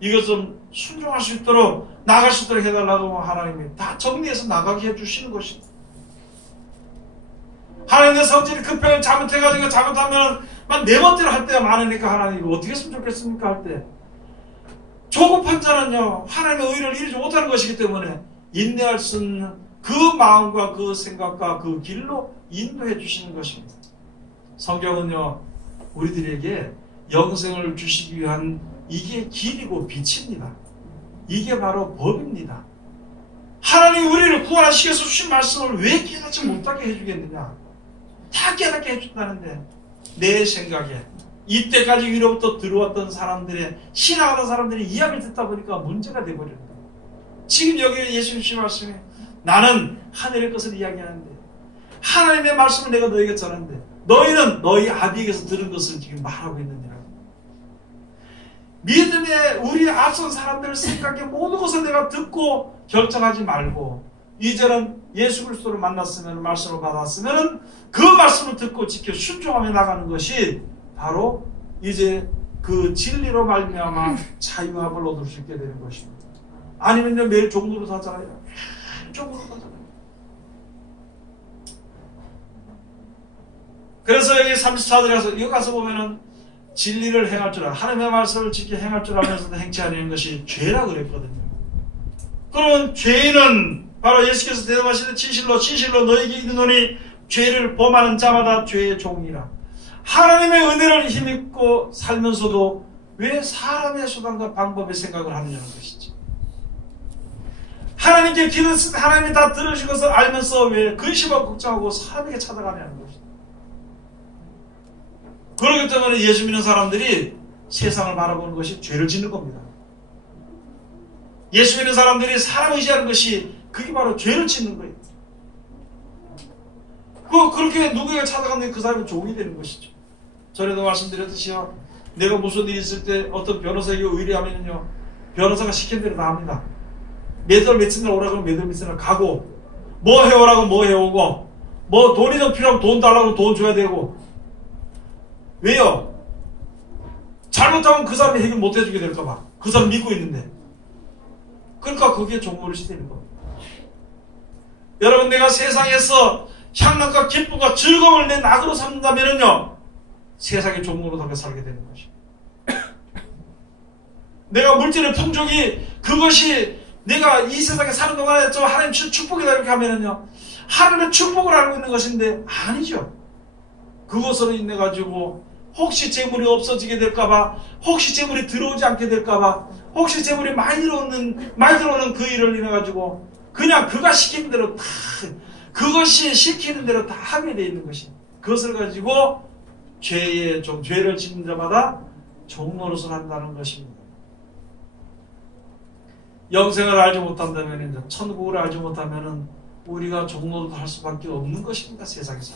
이것 좀 순종할 수 있도록 나갈 수 있도록 해달라고 하나님이 다 정리해서 나가게 해주시는 것입니다. 하나님의 성질이 급하게 잘못해가지고 잘못하면 막 내 멋대로 할 때가 많으니까 하나님이 어떻게 했으면 좋겠습니까 할 때, 조급한 자는요 하나님의 의를 이루지 못하는 것이기 때문에 인내할 수 있는 그 마음과 그 생각과 그 길로 인도해 주시는 것입니다. 성경은요 우리들에게 영생을 주시기 위한 이게 길이고 빛입니다. 이게 바로 법입니다. 하나님이 우리를 구원하시기 위해서 주신 말씀을 왜 깨닫지 못하게 해주겠느냐? 다 깨닫게 해준다는데, 내 생각에 이때까지 위로부터 들어왔던 사람들의, 신앙하는 사람들의 이야기를 듣다 보니까 문제가 되어버립니다. 지금 여기 예수님 말씀에 나는 하늘의 것을 이야기하는데, 하나님의 말씀을 내가 너에게 전하는데 너희는 너희 아비에게서 들은 것을 지금 말하고 있느니라. 믿음에 우리 앞선 사람들 생각에 모든 것을 내가 듣고 결정하지 말고 이제는 예수 그리스도를 만났으면 말씀을 받았으면 그 말씀을 듣고 지켜 순종하며 나가는 것이 바로 이제 그 진리로 말미암아 자유함을 얻을 수 있게 되는 것입니다. 아니면요 매일 종로로 하잖아요. 종로로 하잖아요. 그래서 여기 34절에 가서 여기 가서 보면은 진리를 행할 줄 알아. 하나님의 말씀을 지켜 행할 줄 알면서도 행치 않는 것이 죄라 그랬거든요. 그러면 죄는 바로 예수께서 대답하시는 진실로 너에게 이르노니 죄를 범하는 자마다 죄의 종이라. 하나님의 은혜를 힘입고 살면서도 왜 사람의 수단과 방법의 생각을 하느냐는 것이지. 하나님께 기도했을 때 하나님이 다 들으신 것을 알면서 왜 근심하고 걱정하고 사람에게 찾아가냐는 것이지. 그렇기 때문에 예수 믿는 사람들이 세상을 바라보는 것이 죄를 짓는 겁니다. 예수 믿는 사람들이 사람 의지하는 것이 그게 바로 죄를 짓는 거예요. 그렇게 누구에게 찾아갔는데 그 사람이 종이 되는 것이죠. 전에도 말씀드렸듯이요. 내가 무슨 일이 있을 때 어떤 변호사에게 의뢰하면요. 변호사가 시킨 대로 다 합니다. 매달 며칠 날 오라고 하면 매달 며칠 날 가고 뭐 해오라고 뭐 해오고 뭐 돈이 좀 필요하면 돈 달라고 돈 줘야 되고 왜요? 잘못하면 그 사람이 해결 못 해주게 될까봐. 그 사람 믿고 있는데. 그러니까 그게 종노릇이 되는 겁니다. 여러분 내가 세상에서 향락과 기쁨과 즐거움을 내 낙으로 삼는다면요 세상의 종노릇하게 살게 되는 것이죠. 내가 물질의 풍족이 그것이 내가 이 세상에 사는 동안에 저 하나님 축복이다 이렇게 하면은요 하나님의 축복을 알고 있는 것인데 아니죠. 그것으로 인해 가지고 혹시 재물이 없어지게 될까봐, 혹시 재물이 들어오지 않게 될까봐, 혹시 재물이 많이 들어오는 그 일을 인해 가지고 그냥 그가 시키는 대로 다 그것이 시키는 대로 다 하게 돼 있는 것이. 그것을 가지고 죄를 짓는 자마다 종노릇을 한다는 것입니다. 영생을 알지 못한다면, 이제 천국을 알지 못하면은 우리가 종노릇을 할 수밖에 없는 것입니다. 세상에서.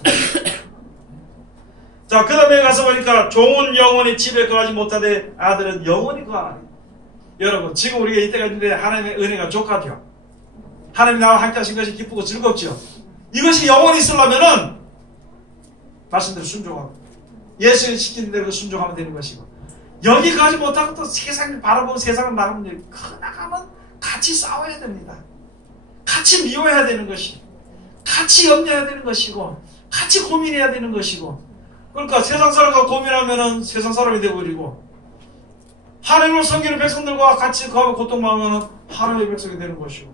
자, 그 다음에 가서 보니까 종은 영원히 집에 거하지 못하되 아들은 영원히 거하나니. 여러분, 지금 우리가 이때가 있는데 하나님의 은혜가 족하죠. 하나님이 나와 함께 하신 것이 기쁘고 즐겁죠. 이것이 영원히 있으려면은 말씀대로 순종하고 예수님 시키는 대로 순종하면 되는 것이고 여기 가지 못하고 또 세상을 바라보고 세상을 나가면 나가면 같이 싸워야 됩니다. 같이 미워해야 되는 것이고 같이 염려해야 되는 것이고 같이 고민해야 되는 것이고 그러니까 세상 사람과 고민하면은 세상 사람이 되어버리고 하나님을 섬기는 백성들과 같이 고통받으면 하나님의 백성이 되는 것이고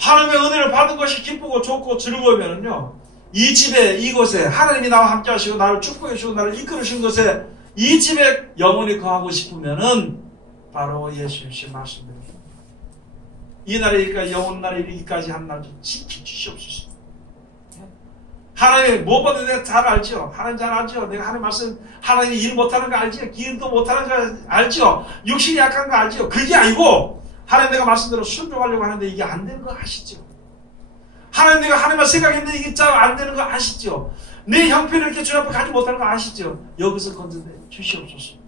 하나님의 은혜를 받은 것이 기쁘고 좋고 즐거우면은요 이 집에 이곳에 하나님이 나와 함께 하시고 나를 축복해 주시고 나를 이끌으신 것에 이 집에 영원히 거하고 싶으면은 바로 예수님 말씀대로 이 날에 이르기까지 영원 날에 이르기까지 한 날 좀 지켜주시옵소서. 하나님 무엇보다 내가 잘 알죠. 하나님 잘 알죠. 내가 하나님 말씀 하나님 일 못하는 거 알죠. 기도 못하는 거 알죠. 육신이 약한 거 알죠. 그게 아니고 하나님 내가 말씀대로 순종하려고 하는데 이게 안 되는 거 아시죠? 하나님 내가 하나님을 생각했는데 이게 잘 안 되는 거 아시죠? 내 형편을 이렇게 주 앞에 가지 못하는 거 아시죠? 여기서 건져내 주시옵소서.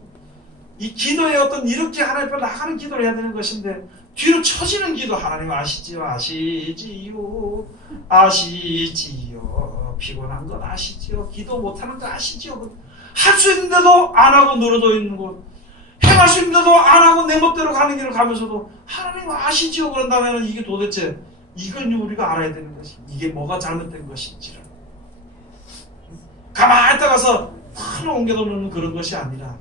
이 기도에 어떤 이렇게 하나님 앞에 나가는 기도를 해야 되는 것인데 뒤로 처지는 기도 하나님 아시지요? 아시지요? 아시지요? 피곤한 건 아시지요? 기도 못하는 거 아시지요? 할 수 있는데도 안 하고 늘어져 있는 것 행할 수 있는데도 안 하고 내 멋대로 가는 길을 가면서도 하나님 아시지요? 그런다면 이게 도대체 이건 우리가 알아야 되는 것이 이게 뭐가 잘못된 것인지를 가만히 있다가서 하나 옮겨놓는 그런 것이 아니라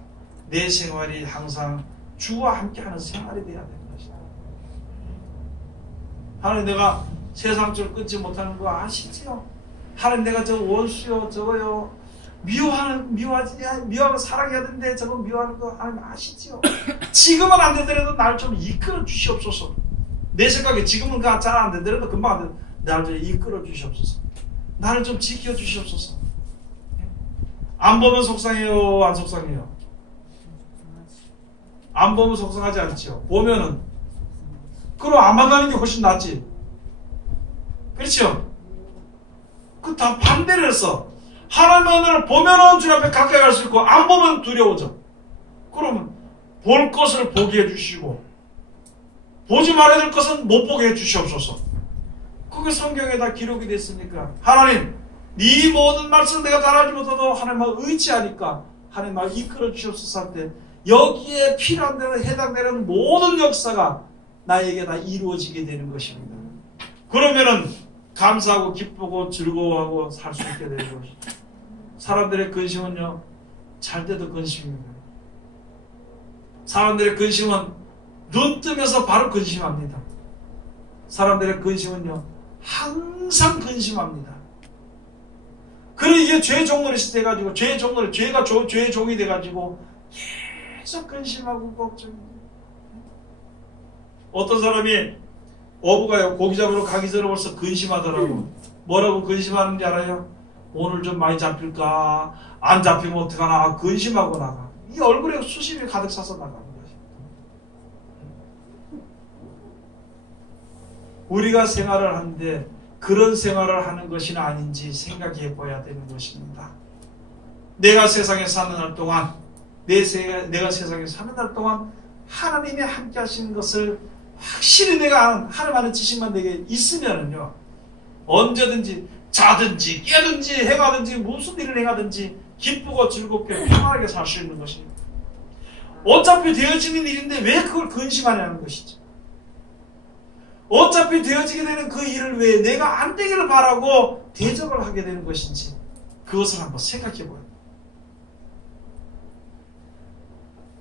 내 생활이 항상 주와 함께하는 생활이 돼야 되는 것이다. 하나님 내가 세상적으로 끊지 못하는 거 아시지요? 하나님 내가 저 원수요 저거요 미워하고 사랑해야 되는데 저거 미워하는 거 하나님 아시지요? 지금은 안 되더라도 나를 좀 이끌어 주시옵소서. 내 생각에 지금은 잘 안 되더라도 금방 안 되더라도 나를 좀 이끌어 주시옵소서. 나를 좀 지켜 주시옵소서. 안 보면 속상해요? 안 속상해요? 안 보면 속상하지 않죠? 보면은 그럼 안 만나는 게 훨씬 낫지. 그렇죠? 그 다 반대를 해서 하나님을 보면은 주님 앞에 가까이 갈 수 있고 안 보면 두려워져. 그러면 볼 것을 보게 해주시고 보지 말아야 될 것은 못 보게 해주시옵소서. 그게 성경에 다 기록이 됐으니까 하나님 네 모든 말씀 내가 다 알지 못해도 하나님을 의지하니까 하나님을 이끌어 주시옵소서 할 때 여기에 필요한 대로 해당되는 모든 역사가 나에게 다 이루어지게 되는 것입니다. 그러면은 감사하고 기쁘고 즐거워하고 살 수 있게 되는 것입니다. 사람들의 근심은요, 잘 때도 근심입니다. 사람들의 근심은 눈 뜨면서 바로 근심합니다. 사람들의 근심은요, 항상 근심합니다. 그리고 이게 죄의 종노릇이 돼가지고, 죄의 종노릇, 죄가 죄의 종이 돼가지고, 계속 근심하고 걱정해요. 어떤 사람이 어부가요, 고기 잡으러 가기 전에 벌써 근심하더라고. 뭐라고 근심하는지 알아요? 오늘 좀 많이 잡힐까? 안 잡히면 어떡하나? 근심하고 나가. 이 얼굴에 수심이 가득 차서 나가는 거지. 우리가 생활을 하는데 그런 생활을 하는 것이 아닌지 생각해 봐야 되는 것입니다. 내가 세상에 사는 날 동안, 내가 세상에 사는 날 동안 하나님이 함께 하시는 것을 확실히 내가 아는, 하나님 아는 지식만 내게 있으면은요, 언제든지 자든지 깨든지 행하든지 무슨 일을 행하든지 기쁘고 즐겁게 평안하게 살 수 있는 것입니다. 어차피 되어지는 일인데 왜 그걸 근심하냐는 것이죠. 어차피 되어지게 되는 그 일을 왜 내가 안 되기를 바라고 대적을 하게 되는 것인지 그것을 한번 생각해 보아요.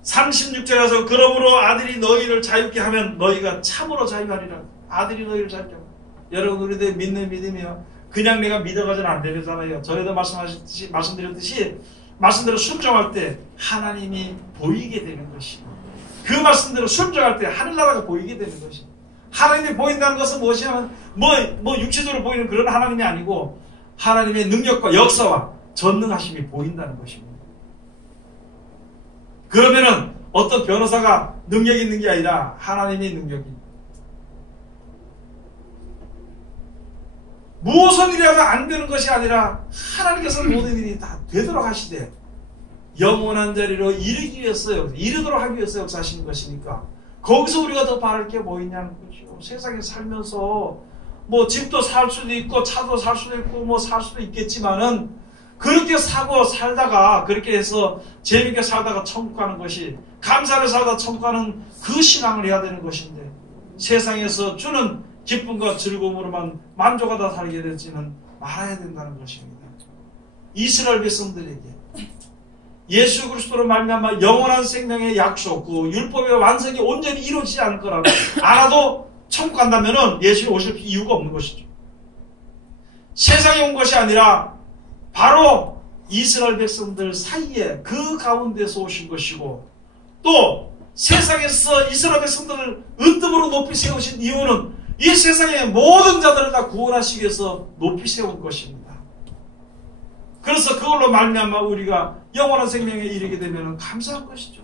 36절에 가서 그러므로 아들이 너희를 자유케 하면 너희가 참으로 자유하리라. 아들이 너희를 자유케 하면. 여러분 우리들 믿는 믿음이요, 그냥 내가 믿어가지는 안 되잖아요. 전에도 말씀드렸듯이 말씀대로 순종할 때 하나님이 보이게 되는 것이고, 그 말씀대로 순종할 때 하늘나라가 보이게 되는 것이고, 하나님이 보인다는 것은 무엇이냐면 육체적으로 보이는 그런 하나님이 아니고 하나님의 능력과 역사와 전능하심이 보인다는 것입니다. 그러면은 어떤 변호사가 능력이 있는 게 아니라 하나님의 능력이, 무슨 일이라도 안 되는 것이 아니라 하나님께서 모든 일이 다 되도록 하시되 영원한 자리로 이르도록 하기 위해서 역사하시는 것이니까 거기서 우리가 더 바랄 게 뭐 있냐는 거죠. 세상에 살면서 뭐 집도 살 수도 있고 차도 살 수도 있고 뭐 살 수도 있겠지만은 그렇게 사고 살다가 그렇게 해서 재밌게 살다가 천국 가는 것이, 감사하게 살다 천국 가는 그 신앙을 해야 되는 것인데, 세상에서 주는 기쁨과 즐거움으로만 만족하다 살게 되지는 말아야 된다는 것입니다. 이스라엘 백성들에게 예수 그리스도로 말미암아 영원한 생명의 약속, 그 율법의 완성이 온전히 이루어지지 않을 거라고 알아도 천국 간다면은 예수님 오실 이유가 없는 것이죠. 세상에 온 것이 아니라 바로 이스라엘 백성들 사이에 그 가운데서 오신 것이고, 또 세상에서 이스라엘 백성들을 으뜸으로 높이 세우신 이유는 이 세상의 모든 자들을 다 구원하시기 위해서 높이 세운 것입니다. 그래서 그걸로 말미암아 우리가 영원한 생명에 이르게 되면 감사한 것이죠.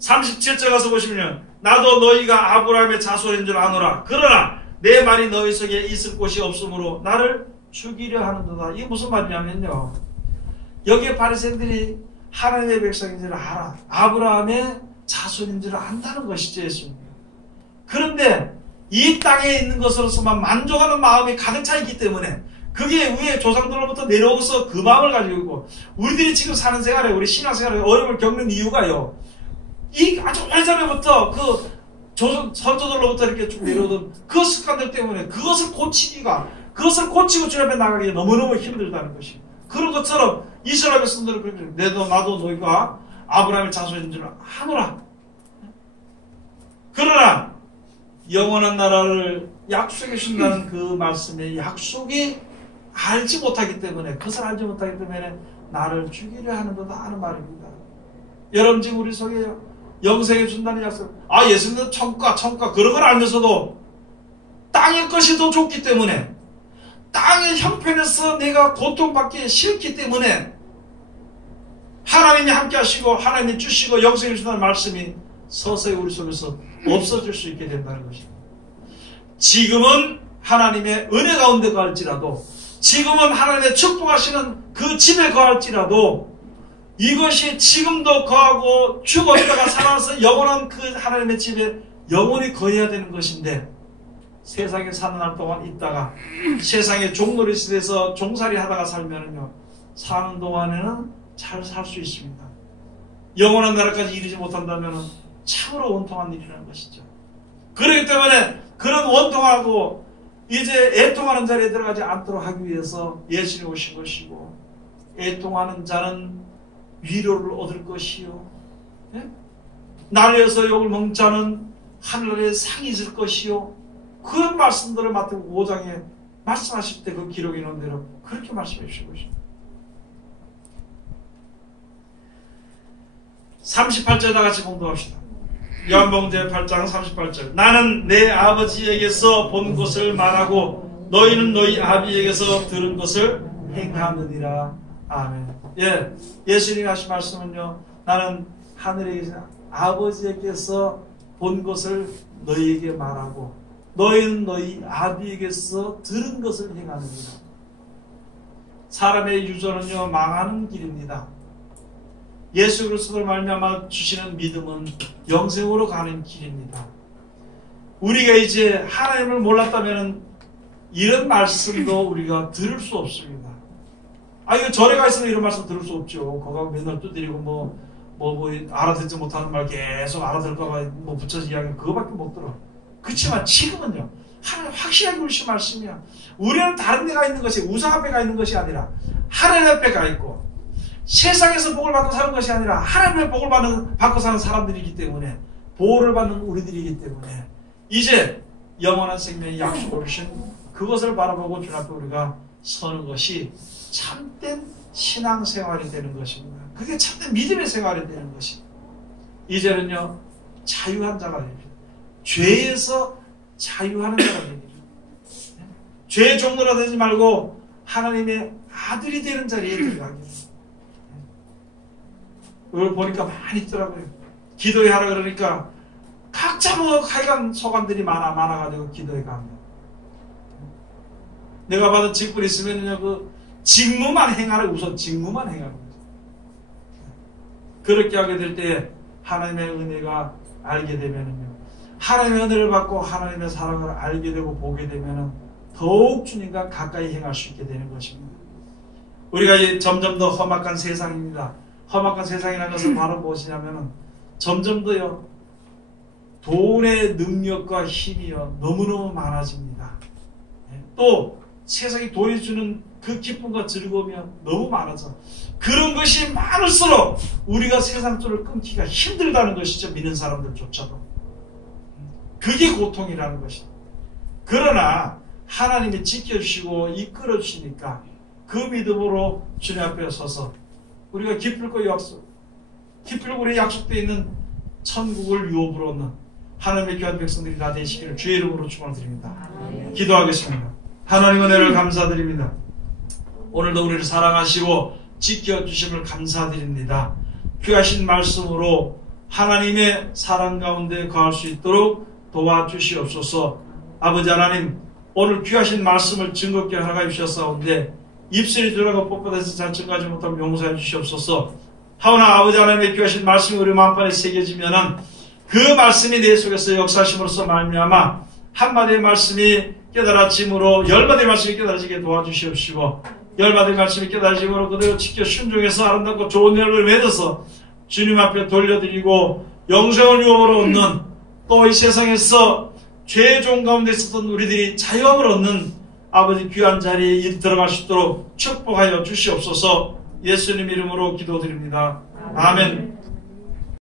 37절 가서 보시면 나도 너희가 아브라함의 자손인 줄 아노라. 그러나 내 말이 너희 속에 있을 곳이 없으므로 나를 죽이려 하는도다. 이게 무슨 말이냐면요, 여기에 바리새인들이 하나님의 백성인 줄 알아. 아브라함의 자손인 줄 안다는 것이죠, 예수님. 그런데 이 땅에 있는 것으로서만 만족하는 마음이 가득 차 있기 때문에 그게 위에 조상들로부터 내려오고서 그 마음을 가지고 있고, 우리들이 지금 사는 생활에, 우리 신앙생활에 어려움을 겪는 이유가요, 이 아주 오래전부터 그 선조들로부터 이렇게 쭉 내려오던 그 습관들 때문에 그것을 고치고 주 앞에 나가기가 너무너무 힘들다는 것입니다. 그런 것처럼 이스라엘 백성들은 그렇게 나도 너희가 아브라함의 자손인 줄 아노라. 그러나 영원한 나라를 약속해 준다는 그 말씀의 약속이 알지 못하기 때문에, 그것을 알지 못하기 때문에 나를 죽이려 하는도다 하는 말입니다. 여러분 지금 우리 속에요, 영생해 준다는 약속, 예수님은 천국가 그런 걸 알면서도 땅의 것이 더 좋기 때문에, 땅의 형편에서 내가 고통받기 싫기 때문에 하나님이 함께 하시고 하나님이 주시고 영생해 준다는 말씀이 서서히 우리 속에서 없어질 수 있게 된다는 것입니다. 지금은 하나님의 은혜 가운데 거할지라도, 지금은 하나님의 축복하시는 그 집에 거할지라도, 이것이 지금도 거하고 죽었다가 살아서 영원한 그 하나님의 집에 영원히 거해야 되는 것인데, 세상에 사는 날 동안 있다가 세상에 종노릇에서 종살이 하다가 살면은요, 사는 동안에는 잘 살 수 있습니다. 영원한 나라까지 이르지 못한다면 참으로 원통한 일이라는 것이죠. 그렇기 때문에 그런 원통하고 이제 애통하는 자리에 들어가지 않도록 하기 위해서 예수님이 오신 것이고, 애통하는 자는 위로를 얻을 것이요, 날려서 욕을 먹는 자는 하늘에 상이 있을 것이요, 그런 말씀들을 마태복음 5장에 말씀하실 때 그 기록에 있는 대로 그렇게 말씀해 주신 것입니다. 38절 다 같이 공동합시다. 요한복음 8장 38절. 나는 내 아버지에게서 본 것을 말하고 너희는 너희 아비에게서 들은 것을 행하느니라. 아멘. 예, 예수님이 하신 말씀은요, 나는 하늘에 계신 아버지에게서 본 것을 너희에게 말하고 너희는 너희 아비에게서 들은 것을 행하느니라. 사람의 유전은요, 망하는 길입니다. 예수 그리스도를 말미암아 주시는 믿음은 영생으로 가는 길입니다. 우리가 이제 하나님을 몰랐다면 이런 말씀도 우리가 들을 수 없습니다. 이거 절에 가 있으면 이런 말씀 들을 수 없죠. 거가 맨날 두드리고 뭐 알아듣지 못하는 말 계속 알아들을까봐 붙여서 이야기하면 그거밖에 못 들어. 그렇지만 지금은요, 하나님 확실하게 우리신 말씀이야. 우리는 다른 데가 있는 것이, 우상 앞에 가 있는 것이 아니라 하나님 앞에 가 있고, 세상에서 복을 받고 사는 것이 아니라 하나님의 복을 받고 사는 사람들이기 때문에, 보호를 받는 우리들이기 때문에 이제 영원한 생명의 약속을 주신 그것을 바라보고 주님 앞에 우리가 서는 것이 참된 신앙생활이 되는 것입니다. 그게 참된 믿음의 생활이 되는 것입니다. 이제는요, 자유한 자가 됩니다. 죄에서 자유하는 자가 됩니다. 죄의 종로가 되지 말고 하나님의 아들이 되는 자리에 들어가게 됩니다. 이걸 보니까 많이 있더라고요. 기도회 하라 그러니까 각자 하여간 소감들이 많아가지고 기도회 갑니다. 내가 받은 직분 있으면요, 그 직무만 행하라, 우선 직무만 행하는 거죠. 그렇게 하게 될 때 하나님의 은혜가 알게 되면은요, 하나님의 은혜를 받고 하나님의 사랑을 알게 되고 보게 되면은 더욱 주님과 가까이 행할 수 있게 되는 것입니다. 우리가 이제 점점 더 험악한 세상입니다. 험악한 세상이라는 것은 바로 무엇이냐면은 점점 더요, 돈의 능력과 힘이요, 너무너무 많아집니다. 또 세상이 돈이 주는 그 기쁨과 즐거움이 너무 많아서 그런 것이 많을수록 우리가 세상 쪽을 끊기가 힘들다는 것이죠. 믿는 사람들조차도. 그게 고통이라는 것이죠. 그러나 하나님이 지켜주시고 이끌어주시니까 그 믿음으로 주님 앞에 서서 우리가 기쁠 약속, 기쁠고의 약속되어 있는 천국을 유업으로 얻는 하나님의 귀한 백성들이 다 되시기를 주의 이름으로 축원드립니다. 기도하겠습니다. 하나님 은혜를 감사드립니다. 오늘도 우리를 사랑하시고 지켜주심을 감사드립니다. 귀하신 말씀으로 하나님의 사랑 가운데 거할 수 있도록 도와주시옵소서. 아버지 하나님, 오늘 귀하신 말씀을 즐겁게 허락해 주셨사온데 입술이 들어가고 뻣뻣해서 잘 증가하지 못하면 용서해 주시옵소서. 하오나 아버지 하나님의 귀하신 말씀이 우리 마음판에 새겨지면은 그 말씀이 내 속에서 역사심으로써 말미암아 한마디의 말씀이 깨달아짐으로 열마디의 말씀이 깨달아지게 도와주시옵시고, 열마디의 말씀이 깨달아짐으로 그대로 지켜 순종해서 아름답고 좋은 열을 맺어서 주님 앞에 돌려드리고 영생을 유업으로 얻는, 또 이 세상에서 죄의 종 가운데 있었던 우리들이 자유함을 얻는 아버지 귀한 자리에 들어갈 수 있도록 축복하여 주시옵소서. 예수님 이름으로 기도드립니다. 아멘.